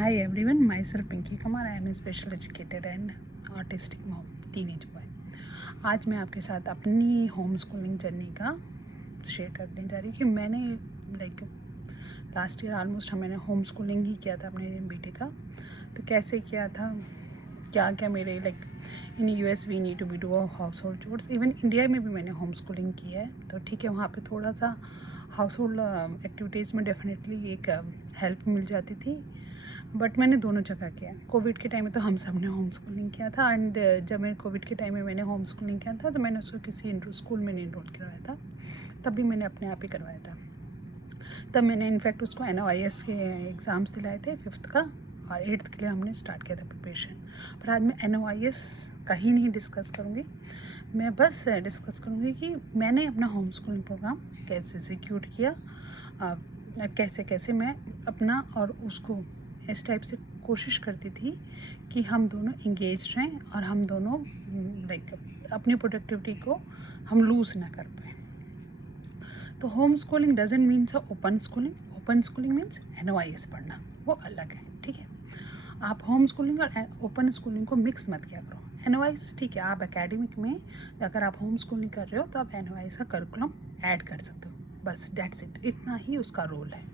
Hi everyone, myself Pinky Kumar. I am a special educated and autistic mom, teenage boy. आज मैं आपके साथ अपनी होम स्कूलिंग जर्नी का शेयर करने जा रही हूँ कि मैंने लास्ट ईयर ऑलमोस्ट मैंने होम स्कूलिंग ही किया था अपने बेटे का। तो कैसे किया था, क्या क्या मेरे in US we need to be do house hold chores. Even India में भी मैंने होम स्कूलिंग की है, तो ठीक है, वहाँ पे थोड़ा सा हाउस होल्ड एक्टिविटीज़ में डेफिनेटली एक हेल्प मिल जाती थी। बट मैंने दोनों जगह किया। कोविड के टाइम में तो हम सब ने होम स्कूलिंग किया था, एंड जब मैं कोविड के टाइम में मैंने होम स्कूलिंग किया था तो मैंने उसको किसी स्कूल में नहीं इनरोल करवाया था, तब भी मैंने अपने आप ही करवाया था। तब मैंने इनफैक्ट उसको NOIS के एग्ज़ाम्स दिलाए थे 5th का, और 8th के लिए हमने स्टार्ट किया था प्रिपरेशन। पर आज मैं NOIS का ही नहीं डिस्कस करूँगी, मैं बस डिस्कस करूँगी कि मैंने अपना होम स्कूलिंग प्रोग्राम कैसे एग्जीक्यूट किया, कैसे कैसे मैं अपना और उसको इस टाइप से कोशिश करती थी कि हम दोनों इंगेज रहें और हम दोनों अपनी प्रोडक्टिविटी को हम लूज़ ना कर पाएँ। तो home schooling doesn't means open schooling. Open schooling means NOIS पढ़ना, वो अलग है, ठीक है। आप होम स्कूलिंग और ओपन स्कूलिंग को मिक्स मत किया करो। NOIS ठीक है, आप एकेडमिक में अगर आप होम स्कूलिंग कर रहे हो तो आप NOIS का करिकुलम ऐड कर सकते हो, बस डेट्स इट, इतना ही उसका रोल है,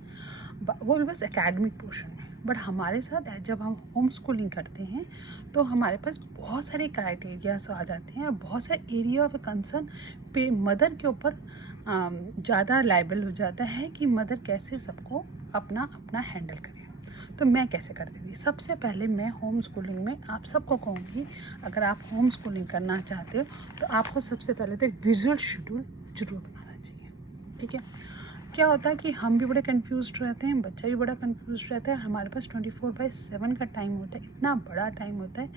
वो भी बस एकेडमिक पोर्शन में। बट हमारे साथ जब हम होम स्कूलिंग करते हैं तो हमारे पास बहुत सारे क्राइटेरियाज आ जाते हैं और बहुत सारे एरिया ऑफ कंसर्न पे मदर के ऊपर ज़्यादा लाइबल हो जाता है कि मदर कैसे सबको अपना अपना हैंडल करे। तो मैं कैसे करती थी, सबसे पहले मैं होम स्कूलिंग में आप सबको कहूँगी, अगर आप होम स्कूलिंग करना चाहते हो तो आपको सबसे पहले तो एक विजुअल शेड्यूल जरूर बनाना चाहिए, ठीक है। क्या होता है कि हम भी बड़े कंफ्यूज्ड रहते हैं, बच्चा भी बड़ा कंफ्यूज्ड रहता है, हमारे पास 24/7 का टाइम होता है, इतना बड़ा टाइम होता है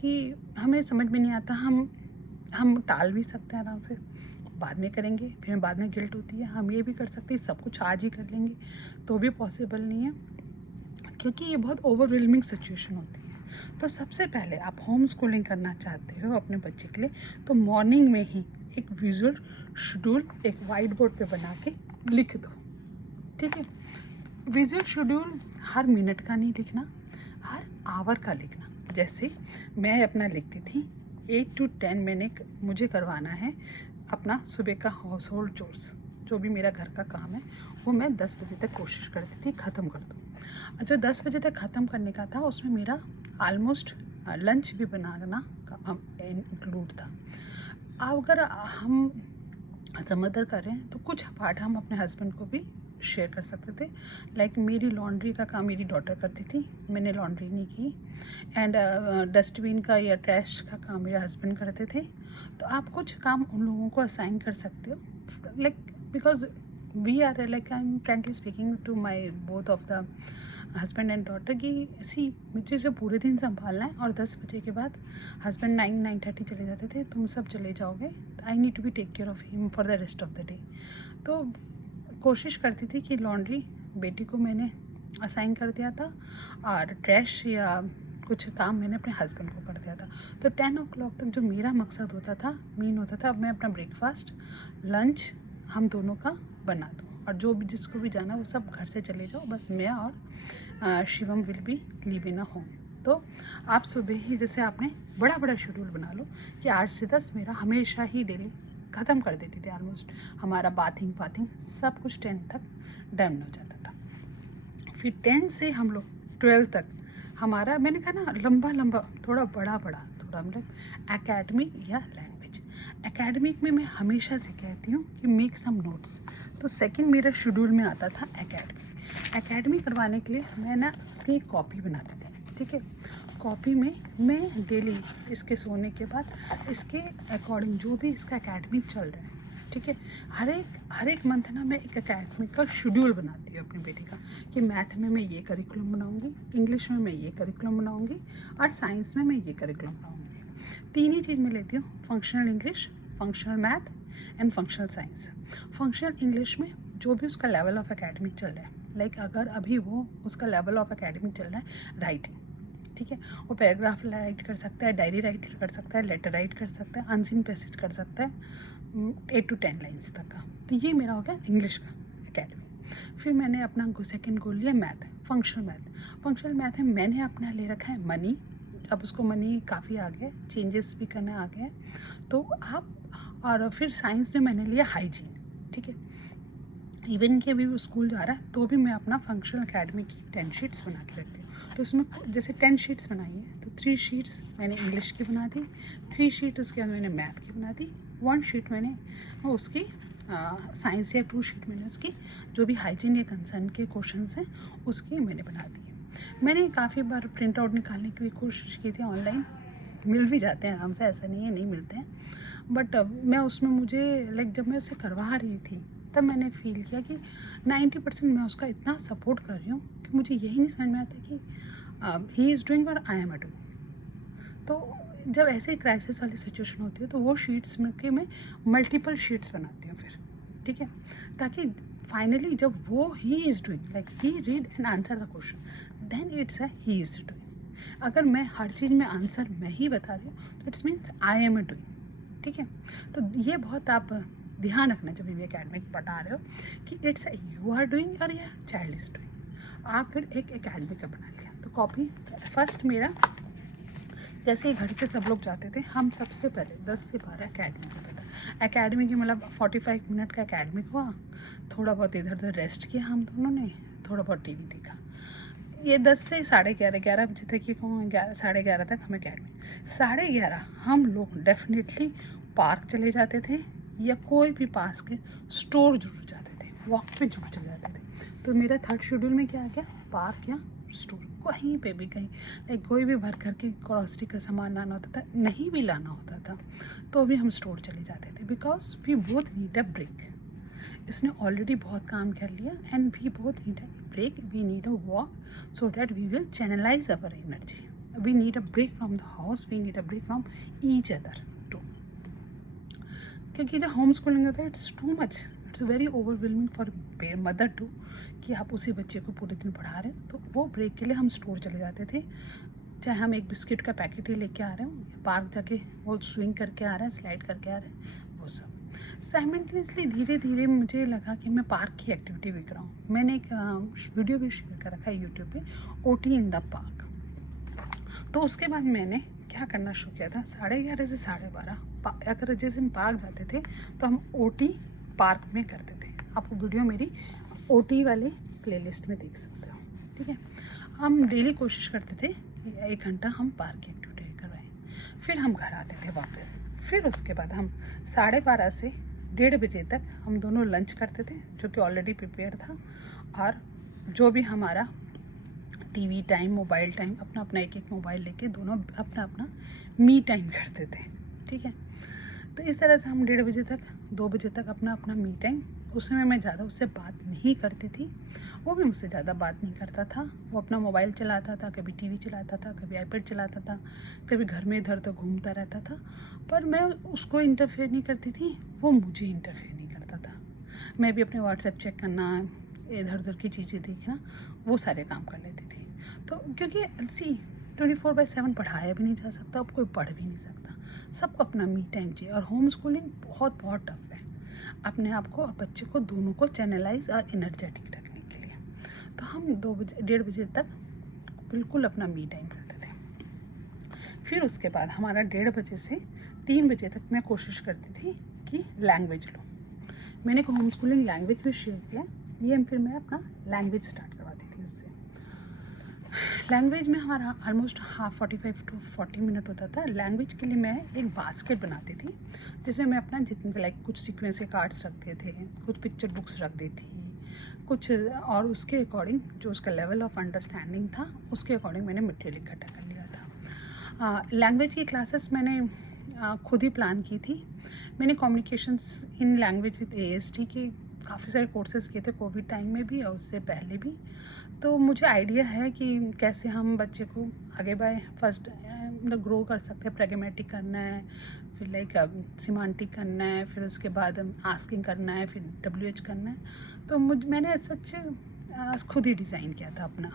कि हमें समझ में नहीं आता। हम टाल भी सकते हैं आराम से, बाद में करेंगे, फिर बाद में गिल्ट होती है, हम ये भी कर सकते हैं सब कुछ आज ही कर लेंगे, तो भी पॉसिबल नहीं है, क्योंकि ये बहुत ओवरवेलमिंग सिचुएशन होती है। तो सबसे पहले आप होम स्कूलिंग करना चाहते हो अपने बच्चे के लिए, तो मॉर्निंग में ही एक विजुअल शेड्यूल एक वाइट बोर्ड पे बना के लिख दो, ठीक है। विजुअल शेड्यूल हर मिनट का नहीं लिखना, हर आवर का लिखना। जैसे मैं अपना लिखती थी 8 to 10 मैंने मुझे करवाना है अपना सुबह का हाउस होल्ड चोर्स, जो भी मेरा घर का काम है वो मैं 10 बजे तक कोशिश करती थी ख़त्म कर दूँ। जो 10 बजे तक ख़त्म करने का था उसमें मेरा ऑलमोस्ट लंच भी बनाना इंक्लूड था। अगर हम मदर कर रहे हैं तो कुछ पार्ट हम अपने हस्बैंड को भी शेयर कर सकते थे। मेरी लॉन्ड्री का काम मेरी डॉटर करती थी, मैंने लॉन्ड्री नहीं की, एंड डस्टबिन का या ट्रैश का काम मेरे हस्बैंड करते थे। तो आप कुछ काम उन लोगों को असाइन कर सकते हो, because we are I am frankly speaking to my both of the husband and daughter कि मुझे जो पूरे दिन संभालना है, और 10 बजे के बाद हस्बैंड 9-9:30 चले जाते थे, तुम सब चले जाओगे, तो I need to be take care of him for the rest of the day. तो कोशिश करती थी कि लॉन्ड्री बेटी को मैंने असाइन कर दिया था, और ट्रैश या कुछ काम मैंने अपने हस्बैंड को कर दिया था। तो 10 o'clock तक जो मेरा मकसद होता था, मेन होता था, अब मैं अपना ब्रेकफास्ट लंच हम दोनों का बना दूँ, और जो भी जिसको भी जाना वो सब घर से चले जाओ, बस मैं और Shivam will be live in a home. तो आप सुबह ही जैसे आपने बड़ा बड़ा शेड्यूल बना लो कि 8 से 10 मेरा हमेशा ही डेली ख़त्म कर देती थी, ऑलमोस्ट हमारा बाथिंग सब कुछ 10 तक डन हो जाता था। फिर 10 से हम लोग 12 तक हमारा, मैंने कहा ना, लंबा लंबा थोड़ा बड़ा थोड़ा एकेडमिक या लैंग्वेज। एकेडमिक में मैं हमेशा से कहती हूँ कि मेक सम नोट्स, तो सेकंड मेरा शेड्यूल में आता था एकेडमी करवाने के लिए मैं ना अपनी एक कॉपी बनाती थी, ठीक है। कॉपी में मैं डेली इसके सोने के बाद इसके अकॉर्डिंग जो भी इसका एकेडमिक चल रहा है, ठीक है, हर एक मंथ ना मैं एक एकेडमिक का शेड्यूल बनाती हूँ अपनी बेटी का, कि मैथ में मैं ये करिकुलम बनाऊंगी, इंग्लिश में मैं ये करिकुलम बनाऊंगी, और साइंस में मैं ये करिकुलम बनाऊंगी। 3 ही चीज़ में लेती हूँ, functional English, functional math and functional science. Functional English में जो भी उसका लेवल ऑफ एकेडमिक चल रहा है, अगर अभी वो उसका लेवल ऑफ एकेडमिक चल रहा है राइटिंग, ठीक है, वो पैराग्राफ राइट कर सकता है, डायरी राइट कर सकता है, लेटर राइट कर सकता है, अनसीन पैसेज कर सकता है, 8 to 10 लाइन्स तक का। तो ये मेरा हो गया इंग्लिश का एकेडमी। फिर मैंने अपना सेकंड गोल लिया मैथ, फंक्शनल मैथ में मैंने अपना ले रखा है मनी। अब उसको मनी काफ़ी आ गया, चेंजेस भी करने आ गए हैं तो आप। और फिर साइंस में मैंने लिया हाइजीन, ठीक है। इवन कि अभी वो स्कूल जा रहा है तो भी मैं अपना फंक्शनल अकेडमी की 10 शीट्स बना के रखती हूँ। तो उसमें जैसे 10 शीट्स बनाई है तो 3 शीट्स मैंने इंग्लिश की बना दी, 3 शीट उसके बाद मैंने मैथ की बना दी, 1 शीट मैंने उसकी साइंस या 2 शीट मैंने उसकी जो भी हाइजीन या कंसर्न के क्वेश्चंस हैं उसकी मैंने बना दी है। मैंने काफ़ी बार प्रिंट आउट निकालने की भी कोशिश की थी, ऑनलाइन मिल भी जाते हैं आराम से, ऐसा नहीं है नहीं मिलते हैं। बट मैं उसमें मुझे लाइक जब मैं उसे करवा रही थी तब मैंने फ़ील किया कि 90% मैं उसका इतना सपोर्ट कर रही हूँ कि मुझे यही नहीं समझ में आता कि ही इज़ डूइंग और आई एम डूइंग। तो जब ऐसे क्राइसिस वाली सिचुएशन होती है तो वो शीट्स में के मैं मल्टीपल शीट्स बनाती हूँ फिर, ठीक है, ताकि फाइनली जब वो he is doing like he read and answer the question then it's a he is doing. अगर मैं हर चीज़ में आंसर मैं ही बता रही हूँ तो it's means I am doing, ठीक है। तो ये बहुत आप ध्यान रखना जब भी एकेडमिक पढ़ा रहे हो कि इट्स यू आर डूइंग और या चाइल्ड इज डूइंग। आप फिर एक एकेडमिक का बना लिया तो कॉपी फर्स्ट मेरा जैसे ही घर से सब लोग जाते थे हम सबसे पहले 10 से 12 एकेडमिक होता था। एकेडमी की मतलब 45 मिनट का एकेडमिक हुआ, थोड़ा बहुत इधर उधर रेस्ट किया हम दोनों ने, थोड़ा बहुत टीवी देखा। ये 10 से 11:30 बजे तक ही कहूँ, 11 तक हम एकेडमी, 11:30 हम लोग डेफिनेटली पार्क चले जाते थे या कोई भी पास के स्टोर जरूर जाते थे, वॉक पे जरूर चले जाते थे। तो मेरा थर्ड शेड्यूल में क्या आ गया, पार्क या स्टोर, कहीं पे भी कहीं लाइक कोई भी भर करके ग्रॉसरी का सामान लाना होता था, नहीं भी लाना होता था तो भी हम स्टोर चले जाते थे because we both need a break. इसने ऑलरेडी बहुत काम कर लिया and we both need a break, we need a walk so that we will channelize our energy, we need a break from the house, we need a break from each other too. क्योंकि जब home schooling होता है it's too much, it's very overwhelming for mother too कि आप उसी बच्चे को पूरे दिन पढ़ा रहे हो। तो वो ब्रेक के लिए हम स्टोर चले जाते थे, चाहे हम एक बिस्किट का पैकेट ही लेके आ रहे हो या पार्क जाके वो स्विंग करके आ रहे हैं, स्लाइड करके आ रहे हैं, वो सब। साइमल्टेनियसली धीरे धीरे मुझे लगा कि मैं पार्क की एक्टिविटी भी कराऊँ। मैंने एक वीडियो भी शेयर कर रखा है यूट्यूब पे, ओटी इन द पार्क। तो उसके बाद मैंने क्या करना शुरू किया था, 11:30 से 12:30 अगर जैसे हम पार्क जाते थे तो हम ओटी पार्क में करते थे। आप वो वीडियो मेरी ओटी वाली प्लेलिस्ट में देख सकते हो, ठीक है। हम डेली कोशिश करते थे कि 1 घंटा हम पार्क की एक्टिविटी करवाएं, फिर हम घर आते थे वापस। फिर उसके बाद हम 12:30 से 1:30 बजे तक हम दोनों लंच करते थे जो कि ऑलरेडी प्रिपेयर था, और जो भी हमारा टीवी टाइम, मोबाइल टाइम, अपना अपना एक एक मोबाइल लेके दोनों अपना अपना मी टाइम करते थे, ठीक है। तो इस तरह से हम 1:30 बजे तक 2 बजे तक अपना अपना मी टाइम, उस समय मैं ज़्यादा उससे बात नहीं करती थी, वो भी मुझसे ज़्यादा बात नहीं करता था। वो अपना मोबाइल चलाता था, कभी टीवी चलाता था, कभी आईपैड चलाता था, कभी घर में इधर उधर घूमता रहता था, पर मैं उसको इंटरफेयर नहीं करती थी, वो मुझे इंटरफेयर नहीं करता था। मैं भी अपने व्हाट्सएप चेक करना, इधर उधर की चीज़ें देखना, वो सारे काम कर लेती थी। तो क्योंकि सी 24/7 पढ़ाया भी नहीं जा सकता, अब कोई पढ़ भी नहीं सकता, सबको अपना मी टाइम चाहिए। और होम स्कूलिंग बहुत बहुत टफ है अपने आप को और बच्चे को दोनों को चैनलाइज और एनर्जेटिक रखने के लिए। तो हम 2 बजे 1:30 बजे तक बिल्कुल अपना मी टाइम करते थे। फिर उसके बाद हमारा 1:30 बजे से 3 बजे तक मैं कोशिश करती थी कि लैंग्वेज लो। मैंने होम स्कूलिंग लैंग्वेज भी शेयर किया, ये फिर मैं अपना लैंग्वेज स्टार्ट करवाती थी उससे। लैंग्वेज में हमारा ऑलमोस्ट 45 to 40 मिनट होता था। लैंग्वेज के लिए मैं एक बास्केट बनाती थी जिसमें मैं अपना जितने लाइक कुछ सीक्वेंस के कार्ड्स रखते थे, कुछ पिक्चर बुक्स रख दी थी, कुछ और उसके अकॉर्डिंग जो उसका लेवल ऑफ अंडरस्टैंडिंग था उसके अकॉर्डिंग मैंने मटेरियल इकट्ठा कर लिया था। लैंग्वेज की क्लासेस मैंने खुद ही प्लान की थी। मैंने communications in language with AST के काफ़ी सारे कोर्सेज़ किए थे कोविड टाइम में भी और उससे पहले भी। तो मुझे आइडिया है कि कैसे हम बच्चे को आगे बाय फर्स्ट मतलब ग्रो कर सकते हैं। प्रैग्मेटिक करना है, फिर लाइक सिमांटिक करना है, फिर उसके बाद आस्किंग करना है, फिर WH करना है। तो मैंने सच खुद ही डिज़ाइन किया था अपना।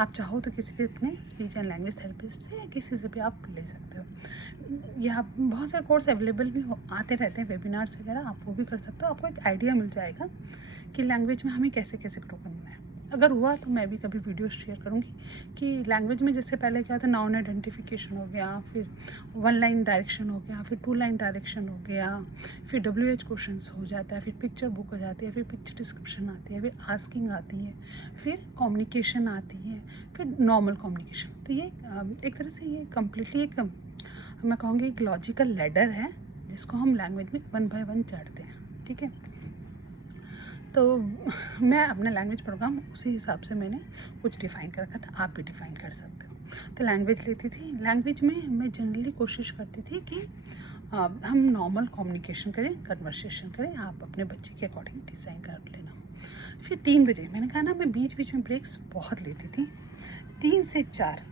आप चाहो तो किसी भी अपने स्पीच एंड लैंग्वेज थेरेपिस्ट से या किसी से भी आप ले सकते हो। या बहुत सारे कोर्स अवेलेबल भी आते रहते हैं, वेबिनार्स वगैरह, आप वो भी कर सकते हो। आपको एक आइडिया मिल जाएगा कि लैंग्वेज में हमें कैसे कैसे ग्रो करना है। अगर हुआ तो मैं भी कभी वीडियो शेयर करूँगी कि लैंग्वेज में जैसे पहले क्या था, नाउन आइडेंटिफिकेशन हो गया, फिर 1 लाइन डायरेक्शन हो गया, फिर 2 लाइन डायरेक्शन हो गया, फिर WH क्वेश्चंस हो जाता है, फिर पिक्चर बुक हो जाती है, फिर पिक्चर डिस्क्रिप्शन आती है, फिर आस्किंग आती है, फिर कम्युनिकेशन आती है, फिर नॉर्मल कम्युनिकेशन। तो ये एक तरह से ये कम्प्लीटली एक मैं कहूँगी एक लॉजिकल लैडर है जिसको हम लैंग्वेज में 1 बाय 1 चढ़ते हैं, ठीक है। तो मैं अपना लैंग्वेज प्रोग्राम उसी हिसाब से मैंने कुछ डिफ़ाइन कर रखा था, आप भी डिफ़ाइन कर सकते हो। तो लैंग्वेज लेती थी, लैंग्वेज में मैं जनरली कोशिश करती थी कि हम नॉर्मल कम्युनिकेशन करें, कन्वर्सेशन करें, आप अपने बच्चे के अकॉर्डिंग डिज़ाइन कर लेना। फिर 3 बजे मैंने कहा ना, मैं बीच बीच में ब्रेक्स बहुत लेती थी, 3 से 4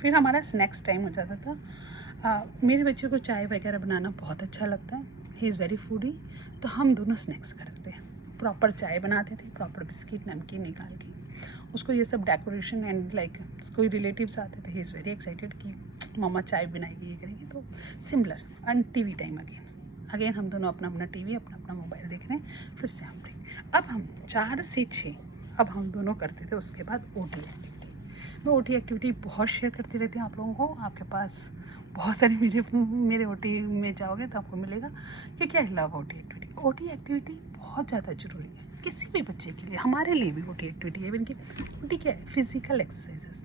फिर हमारा स्नैक्स टाइम हो जाता था। मेरे बच्चे को चाय वगैरह बनाना बहुत अच्छा लगता है, ही इज़ वेरी फूडी, तो हम दोनों स्नैक्स करते हैं। प्रॉपर चाय बनाते थे, प्रॉपर बिस्किट नमकीन निकाल के, उसको ये सब डेकोरेशन एंड लाइक कोई रिलेटिव्स आते थे, ही इज़ वेरी एक्साइटेड कि मम्मा चाय बनाएगी, ये करेगी। तो similar and TV time again हम दोनों अपना अपना टीवी, अपना अपना मोबाइल देख रहे हैं। फिर से हम ब्रेक। अब हम 4 से 6 अब हम दोनों करते थे। उसके बाद OT एक्टिविटी, मैं OT एक्टिविटी बहुत शेयर करती रहती हूँ आप लोगों को। आपके पास बहुत सारी मेरे OT में जाओगे तो आपको मिलेगा कि क्या love OT activity. OT activity बहुत ज़्यादा ज़रूरी है किसी भी बच्चे के लिए, हमारे लिए भी OT एक्टिविटी है। इवन कि OT क्या है, physical exercises,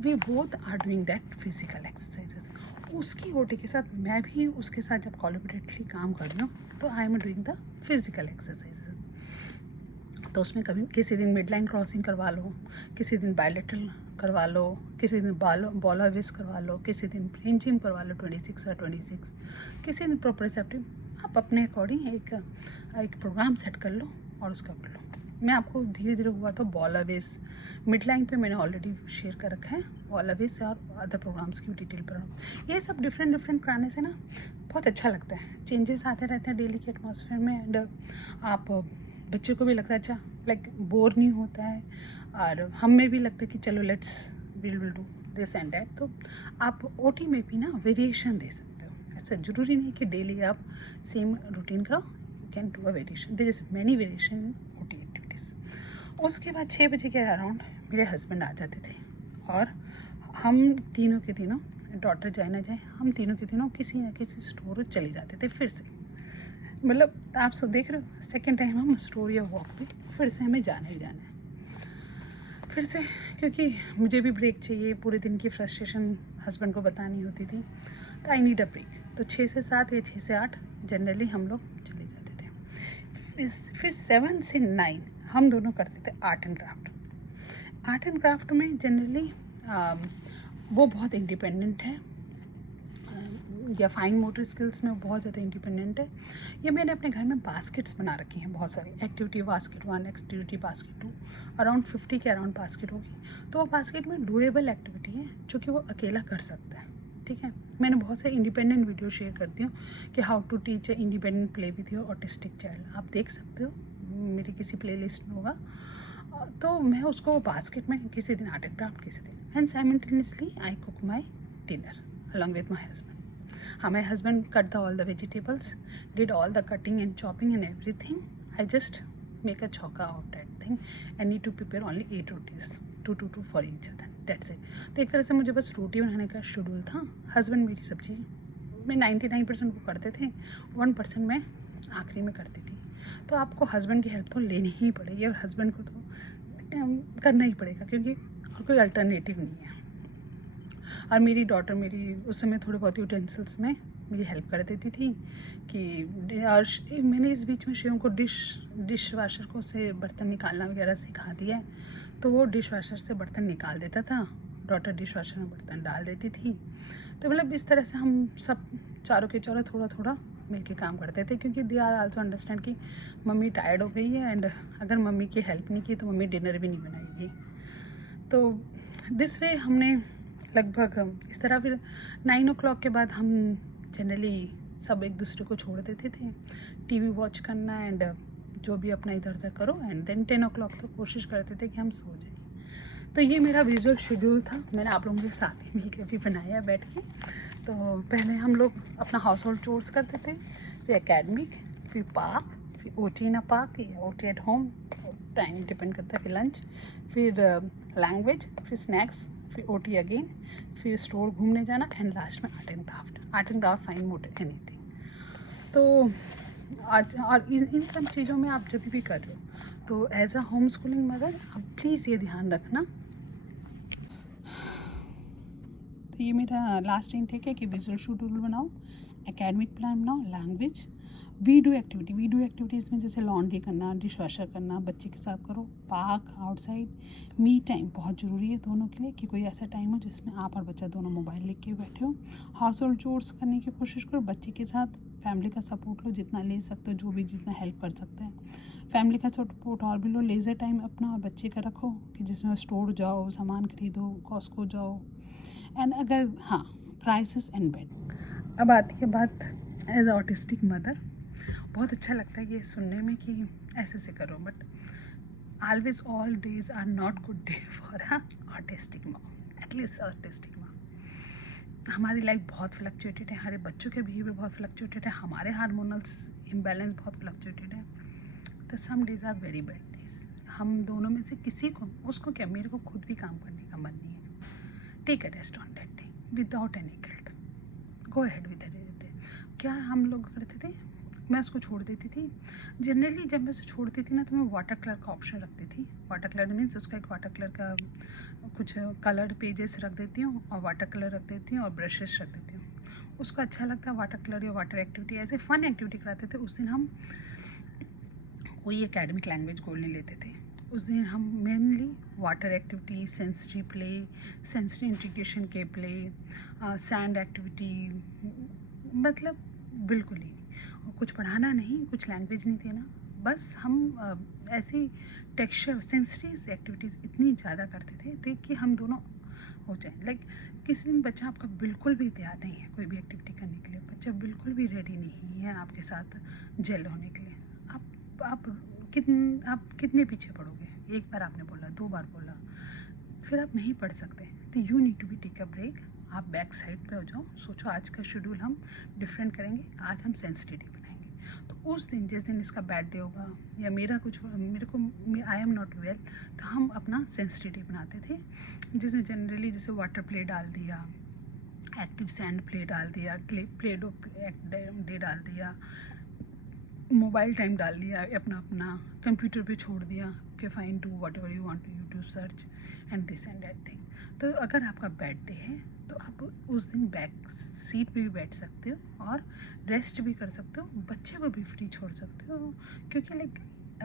we both are doing that physical exercises. उसकी OT के साथ मैं भी उसके साथ जब कोलैबोरेटिवली काम कर रही हूँ तो I am doing the physical exercises. तो उसमें कभी किसी दिन मिड लाइन क्रॉसिंग करवा लो, किसी दिन बायलेटरल करवा लो, किसी दिन बॉल विस करवा लो, किसी दिन ब्रेन जिम करवा लो 26 और 26, किसी दिन प्रोप्रेसेप्टिव। आप अपने अकॉर्डिंग एक प्रोग्राम सेट कर लो और उसका कर लो। मैं आपको धीरे धीरे हुआ तो बॉल विस मिड लाइन पे मैंने ऑलरेडी शेयर कर रखा है, बॉल विस और अदर प्रोग्राम्स की डिटेल पर। ये सब डिफरेंट कराने से ना बहुत अच्छा लगता है, चेंजेस आते रहते हैं डेली के एटमॉस्फेयर में, एंड आप बच्चे को भी लगता है अच्छा, लाइक बोर नहीं होता है, और हमें भी लगता है कि चलो let's will do this and that. तो आप OT में भी ना वेरिएशन दे सकते हो, ऐसा ज़रूरी नहीं कि डेली आप सेम रूटीन कराओ, you can do a variation, there is many variation in OT activities. उसके बाद 6 बजे के अराउंड मेरे हस्बैंड आ जाते थे, और हम तीनों के तीनों, डॉटर जाए ना जाए, हम तीनों के तीनों किसी न किसी स्टोर चले जाते थे। फिर से मतलब आप सब देख रहे हो, सेकेंड टाइम हम स्टोर या वॉक पे फिर से हमें जाना ही जाना है। फिर से क्योंकि मुझे भी ब्रेक चाहिए, पूरे दिन की फ्रस्ट्रेशन हस्बैंड को बतानी होती थी, तो आई नीड अ ब्रेक। तो 6 से 7 या 6 से 8 जनरली हम लोग चले जाते थे। फिर 7 से 9 हम दोनों करते थे art and craft. Art and craft में जनरली वो बहुत इंडिपेंडेंट है, या फाइन मोटर स्किल्स में बहुत ज़्यादा इंडिपेंडेंट है। ये मैंने अपने घर में बास्केट्स बना रखी हैं बहुत सारी, activity basket 1, activity basket 2, around 50 के अराउंड बास्केट होगी। तो वो बास्केट में डूएबल एक्टिविटी है जो कि वो अकेला कर सकता है, ठीक है। मैंने बहुत सारे इंडिपेंडेंट वीडियो शेयर करती हूँ कि how to teach independent play with your autistic child, आप देख सकते हो, मेरी किसी प्ले लिस्ट में होगा। तो मैं उसको बास्केट में किसी दिन आर्ट एंड क्राफ्ट, किसी दिन, and simultaneously I cook my dinner along with my husband. My husband cut all the vegetables, did all the cutting and chopping and everything. I just make a chokka of that thing and need to prepare only 8 rotis, 2 for each other. That's it. तो एक तरह से मुझे बस रोटी बनाने का schedule था। Husband मेरी सब्जी में 99% वो करते थे, 1% मैं आखिरी में करती थी। तो आपको हस्बैंड की हेल्प तो लेनी ही पड़ेगी, और हस्बैंड को तो करना ही पड़ेगा क्योंकि और कोई अल्टरनेटिव नहीं है। और मेरी डॉटर मेरी उस समय थोड़े बहुत यूटेंसिल्स में मेरी हेल्प कर देती थी कि, और मैंने इस बीच में शिवम को डिश वाशर को से बर्तन निकालना वगैरह सिखा दिया है, तो वो डिश वाशर से बर्तन निकाल देता था, डॉटर डिश वाशर में बर्तन डाल देती थी। तो मतलब इस तरह से हम सब चारों के चारों थोड़ा थोड़ा मिलके काम करते थे, क्योंकि दे आर आल्सो अंडरस्टैंड कि मम्मी टायर्ड हो गई है, एंड अगर मम्मी की हेल्प नहीं की तो मम्मी डिनर भी नहीं बनाएगी। तो दिस वे हमने लगभग इस तरह, फिर 9 o'clock के बाद हम जनरली सब एक दूसरे को छोड़ देते थे, टीवी वॉच करना एंड जो भी अपना इधर उधर करो, एंड देन 10 o'clock तक कोशिश करते थे कि हम सो जाएं। तो ये मेरा विजुअल शेड्यूल था, मैंने आप लोगों के साथ ही मिलकर अभी बनाया बैठ के। तो पहले हम लोग अपना हाउस होल्ड चोर्स करते थे, फिर एकेडमिक, फिर पार्क, फिर OT इन अ पार्क या OT at home, time depend करता है, फिर लंच, फिर लैंग्वेज, फिर स्नैक्स, फिर OT अगेन, फिर स्टोर घूमने जाना, एंड लास्ट में art and craft. Art and craft, fine mode, anything. तो आज और इन सब चीज़ों में आप जब भी कर रहे हो तो as a home schooling mother आप प्लीज़ ये ध्यान रखना। तो ये मेरा लास्ट इनटेक है कि विजुअल शेड्यूल बनाओ, एकेडमिक प्लान बनाओ, लैंग्वेज, वी डू एक्टिविटीज़ में जैसे लॉन्ड्री करना, डिश वॉशर करना, बच्चे के साथ करो, पार्क, आउटसाइड, मी टाइम बहुत ज़रूरी है दोनों के लिए, कि कोई ऐसा टाइम हो जिसमें आप और बच्चा दोनों मोबाइल लेके बैठे हो। हाउस होल्ड चोर्स करने की कोशिश करो बच्चे के साथ, फैमिली का सपोर्ट लो जितना ले सकते हो, जो भी जितना हेल्प कर सकते हैं। फैमिली का सपोर्ट और भी लो, लेज़र टाइम अपना और बच्चे का रखो कि जिसमें स्टोर जाओ, सामान खरीदो, कॉस्को जाओ, एंड अगर हाँ, क्राइसिस एंड बेड। अब आती है बात एज ऑटिस्टिक मदर, बहुत अच्छा लगता है ये सुनने में कि ऐसे से करो, but always all days are not good day for autistic mom, at least autistic mom. हमारी लाइफ बहुत फ्लक्चुएटेड है, हमारे बच्चों के बिहेवियर बहुत फ्लक्चुएटेड है, हमारे हार्मोनल्स इम्बैलेंस बहुत फ्लक्चुएटेड है। तो some days are very bad days. हम दोनों में से किसी को, उसको क्या, मेरे को खुद भी काम करने का मन नहीं है, take a rest on that day without any guilt, go ahead with day. क्या हम लोग करते थे, मैं उसको छोड़ देती थी। जनरली जब मैं उसे छोड़ती थी ना तो मैं वाटर कलर का ऑप्शन रखती थी। वाटर कलर मीन्स उसका एक वाटर कलर का कुछ कलर पेजेस रख देती हूँ और वाटर कलर रख देती हूँ और ब्रशेस रख देती हूँ। उसको अच्छा लगता है वाटर कलर या वाटर एक्टिविटी, ऐसे फन एक्टिविटी कराते थे। उस दिन हम कोई एकेडमिक लैंग्वेज गोल नहीं लेते थे, उस दिन हम mainly water activity, sensory play, sensory integration के प्ले, सैंड एक्टिविटी, मतलब बिल्कुल ही कुछ पढ़ाना नहीं, कुछ लैंग्वेज नहीं देना, बस हम ऐसी टेक्सचर सेंसरीज एक्टिविटीज़ इतनी ज़्यादा करते थे कि हम दोनों हो जाए। लाइक किसी दिन बच्चा आपका बिल्कुल भी तैयार नहीं है कोई भी एक्टिविटी करने के लिए, बच्चा बिल्कुल भी रेडी नहीं है आपके साथ जेल होने के लिए, आप कितने पीछे पड़ोगे? एक बार आपने बोला, 2 बार बोला, फिर आप नहीं पढ़ सकते, तो you need to be take a break. आप बैक साइड पे हो जाओ, सोचो आज का शेड्यूल हम डिफरेंट करेंगे, आज हम सेंसिटिविटी बनाएंगे। तो उस दिन, जिस दिन इसका बैड डे होगा या मेरे को आई एम नॉट वेल, तो हम अपना सेंसिटिविटी बनाते थे, जिसमें जनरली जैसे वाटर प्ले डाल दिया, एक्टिव सैंड प्ले डाल दिया, प्ले डो डे डाल दिया, मोबाइल टाइम डाल दिया, अपना अपना कंप्यूटर पे छोड़ दिया, okay fine, do what ever you want to YouTube search and this and that thing. तो अगर आपका बैड डे है तो आप उस दिन बैक सीट पे भी बैठ सकते हो और रेस्ट भी कर सकते हो, बच्चे को भी फ्री छोड़ सकते हो, क्योंकि लाइक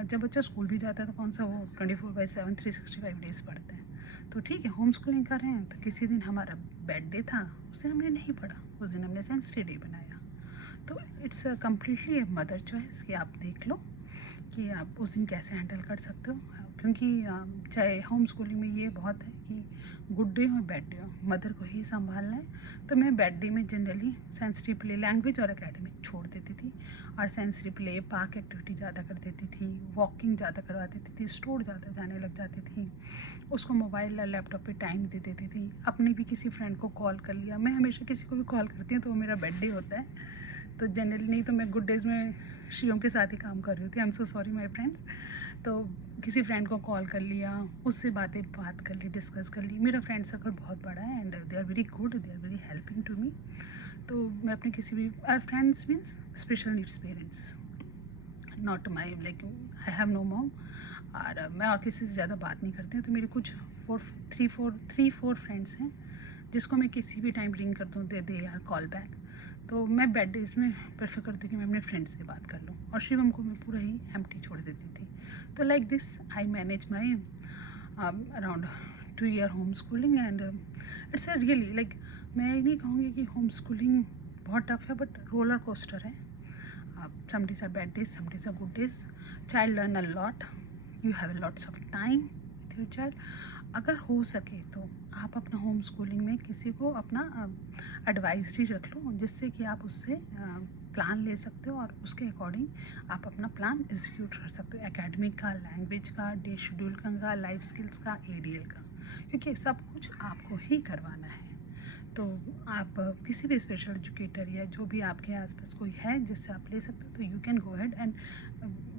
जब बच्चा स्कूल भी जाता है तो कौन सा वो 24/7 365 डेज पढ़ते हैं। तो ठीक है, होम स्कूलिंग कर रहे हैं तो किसी दिन हमारा बैड डे था, उस दिन हमने नहीं पढ़ा, उस दिन हमने सेंसिटिव डे बनाया। तो it's completely a mother choice कि आप देख लो कि आप उस दिन कैसे हैंडल कर सकते हो, क्योंकि चाहे होम स्कूलिंग में ये बहुत है कि गुड डे हो बैड डे हो, मदर को ही संभालना है। तो मैं बैड डे में जनरली सेंसिटिव प्ले, लैंग्वेज और एकेडमिक छोड़ देती थी, और सेंसिटिव प्ले, पार्क एक्टिविटी ज़्यादा कर देती थी, वॉकिंग ज़्यादा करवा देती थी, स्टोर ज़्यादा जाने लग जाती थी, उसको मोबाइल या लैपटॉप पे टाइम दे देती थी, अपने भी किसी फ्रेंड को कॉल कर लिया। मैं हमेशा किसी को भी कॉल करती हूँ तो वो मेरा बैड डे होता है, तो जनरली नहीं तो मैं गुड डेज़ में शिवम के साथ ही काम कर रही होती, I am so sorry my friends. तो किसी फ्रेंड को कॉल कर लिया, उससे बात कर ली, डिस्कस कर ली। मेरा फ्रेंड सर्कल बहुत बड़ा है and they are very good, they are very helping to me. तो मैं अपने किसी भी friends means special needs parents, not my like I have no mom, और मैं और किसी से ज़्यादा बात नहीं करती हूँ। तो मेरे कुछ 3-4 फ्रेंड्स हैं जिसको मैं किसी भी टाइम रिंग कर दूँ, दे यार कॉल बैक। तो मैं बैड डेज़ में प्रेफर करती हूँ कि मैं अपने फ्रेंड से बात कर लूँ, और शिवम को मैं पूरा ही एम्प्टी छोड़ देती थी। तो like this I manage my around 2 year home schooling and it's a really like, मैं ये नहीं कहूँगी कि होम स्कूलिंग बहुत टफ है, बट रोलर कोस्टर है। Some days are bad days, some days are good days. Child learn a lot. You have lots of time with your child. अगर हो सके तो आप अपना होम स्कूलिंग में किसी को अपना एडवाइजरी रख लो, जिससे कि आप उससे प्लान ले सकते हो और उसके अकॉर्डिंग आप अपना प्लान एग्जीक्यूट कर सकते हो, एकेडमिक का, लैंग्वेज का, डे शेड्यूल का, लाइफ स्किल्स का, ADL का, क्योंकि सब कुछ आपको ही करवाना है। तो आप किसी भी स्पेशल एजुकेटर या जो भी आपके आसपास कोई है जिससे आप ले सकते हो, तो you can go ahead and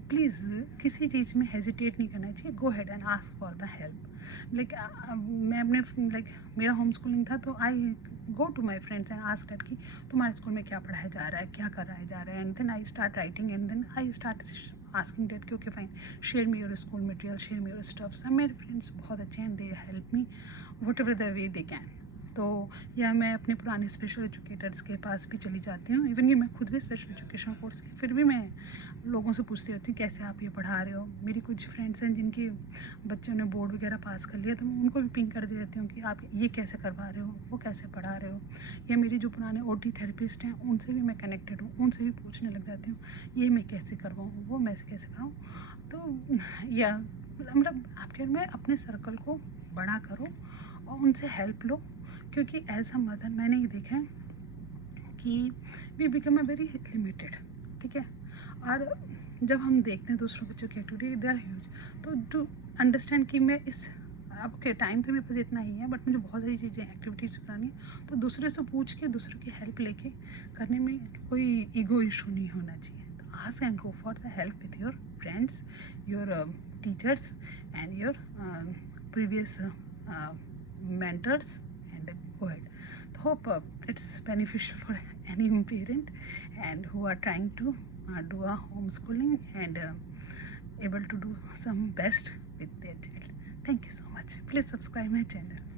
please किसी चीज़ में हेजिटेट नहीं करना चाहिए, go head and ask for the help. Like मैं अपने लाइक मेरा होम स्कूलिंग था, तो I go to my friends and ask that कि तुम्हारे स्कूल में क्या पढ़ाया जा रहा है, क्या कराया जा रहा है, and then I start writing and then I start asking that कि okay fine, share me your school material, share me your stuff. सब मेरे फ्रेंड्स बहुत अच्छे हैं, they help me whatever the way they can. तो या मैं अपने पुराने स्पेशल एजुकेटर्स के पास भी चली जाती हूँ, इवन कि मैं खुद भी स्पेशल एजुकेशन कोर्स की, फिर भी मैं लोगों से पूछती रहती हूँ कैसे आप ये पढ़ा रहे हो। मेरी कुछ फ्रेंड्स हैं जिनके बच्चों ने बोर्ड वगैरह पास कर लिया, तो मैं उनको भी पिंग कर दे रहती हूँ कि आप ये कैसे करवा रहे हो, वो कैसे पढ़ा रहे हो। या मेरी जो पुराने OT थेरेपिस्ट हैं उनसे भी मैं कनेक्टेड हूँ, उनसे भी पूछने लग जाती हूँ ये मैं कैसे करवाऊँ, वो मैं कैसे कराऊँ। तो या मतलब आप कह मैं अपने सर्कल को बड़ा करो और उनसे हेल्प लो, क्योंकि एज अ मदर मैंने ये देखा है कि we become a very limited, ठीक है। और जब हम देखते हैं दूसरों बच्चों की एक्टिविटी दे आर ह्यूज, तो टू अंडरस्टैंड कि मैं इस अब के टाइम तो मेरे पास इतना ही है, बट मुझे बहुत सारी चीज़ें एक्टिविटीज़ करानी है, तो दूसरे से पूछ के दूसरों की हेल्प लेके करने में कोई ईगो इशू नहीं होना चाहिए। तो ask and go for the help with your friends, your teachers and your previous mentors, and go ahead. Hope it's beneficial for any parent and who are trying to do a homeschooling and able to do some best with their child. Thank you so much. Please subscribe my channel.